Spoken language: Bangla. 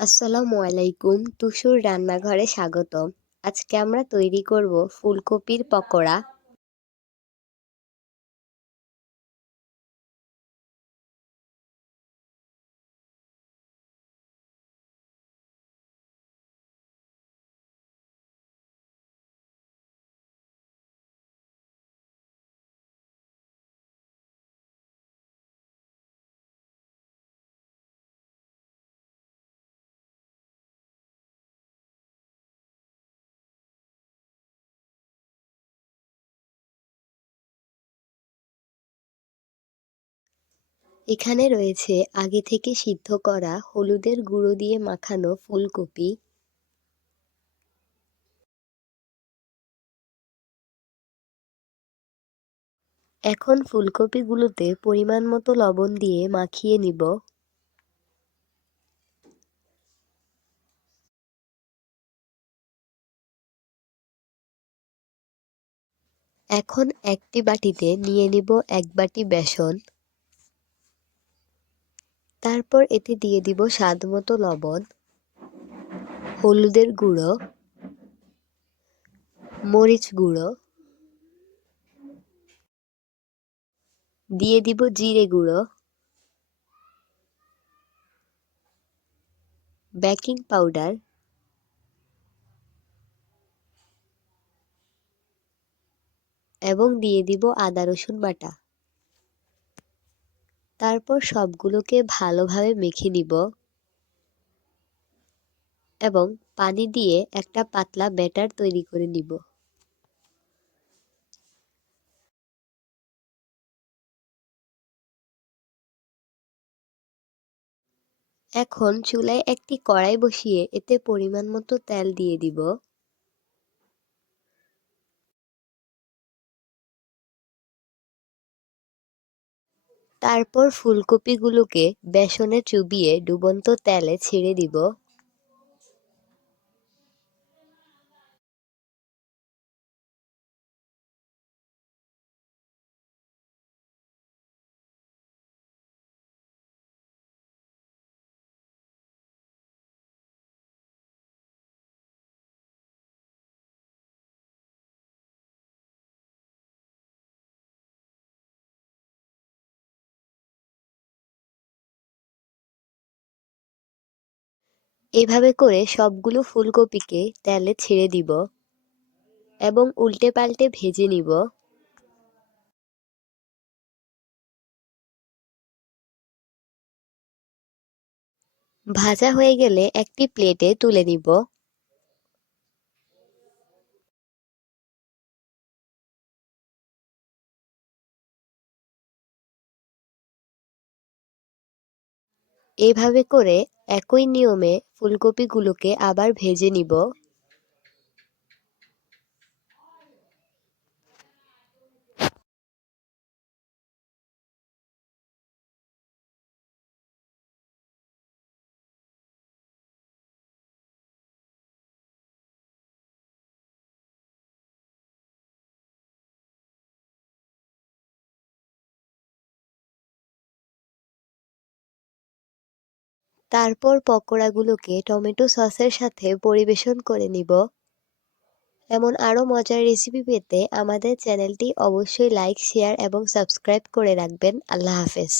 আসসালামু আলাইকুম, টুসুর রান্নাঘরে স্বাগতম। আজকে আমরা তৈরি করব ফুলকপির পকোড়া। এখানে রয়েছে আগে থেকে সিদ্ধ করা হলুদের গুঁড়ো দিয়ে মাখানো ফুলকপি, এখন ফুলকপিগুলোতে পরিমাণ মতো লবণ দিয়ে মাখিয়ে নিব। এখন একটি বাটিতে নিয়ে নিব 1 বাটি বেসন, তারপর এতে দিয়ে দিব স্বাদ মতো লবণ, হলুদের গুঁড়ো, মরিচ গুঁড়ো, দিয়ে দিব জিরে গুঁড়ো, বেকিং পাউডার এবং দিয়ে দিব আদা রসুন বাটা। তারপর সবগুলোকে ভালোভাবে মেখে নিব এবং পানি দিয়ে একটা পাতলা ব্যাটার তৈরি করে নিব। এখন চুলায় একটি কড়াই বসিয়ে এতে পরিমাণ মতো তেল দিয়ে দিব। তারপর ফুলকপিগুলোকে বেসনে চুবিয়ে ডুবন্ত তেলে ছেড়ে দিব। এভাবে করে সবগুলো ফুলকপিকে তেলে ছেড়ে দিব এবং উল্টে পাল্টে ভেজে নিব। ভাজা হয়ে গেলে একটি প্লেটে তুলে নিব। এভাবে করে একই নিয়মে ফুলকপিগুলোকে আবার ভেজে নিব। তারপর পকোড়াগুলোকে টমেটো সসের সাথে পরিবেশন করে নিব। এমন আরও মজার রেসিপি পেতে আমাদের চ্যানেলটি অবশ্যই লাইক, শেয়ার এবং সাবস্ক্রাইব করে রাখবেন। আল্লাহ হাফেজ।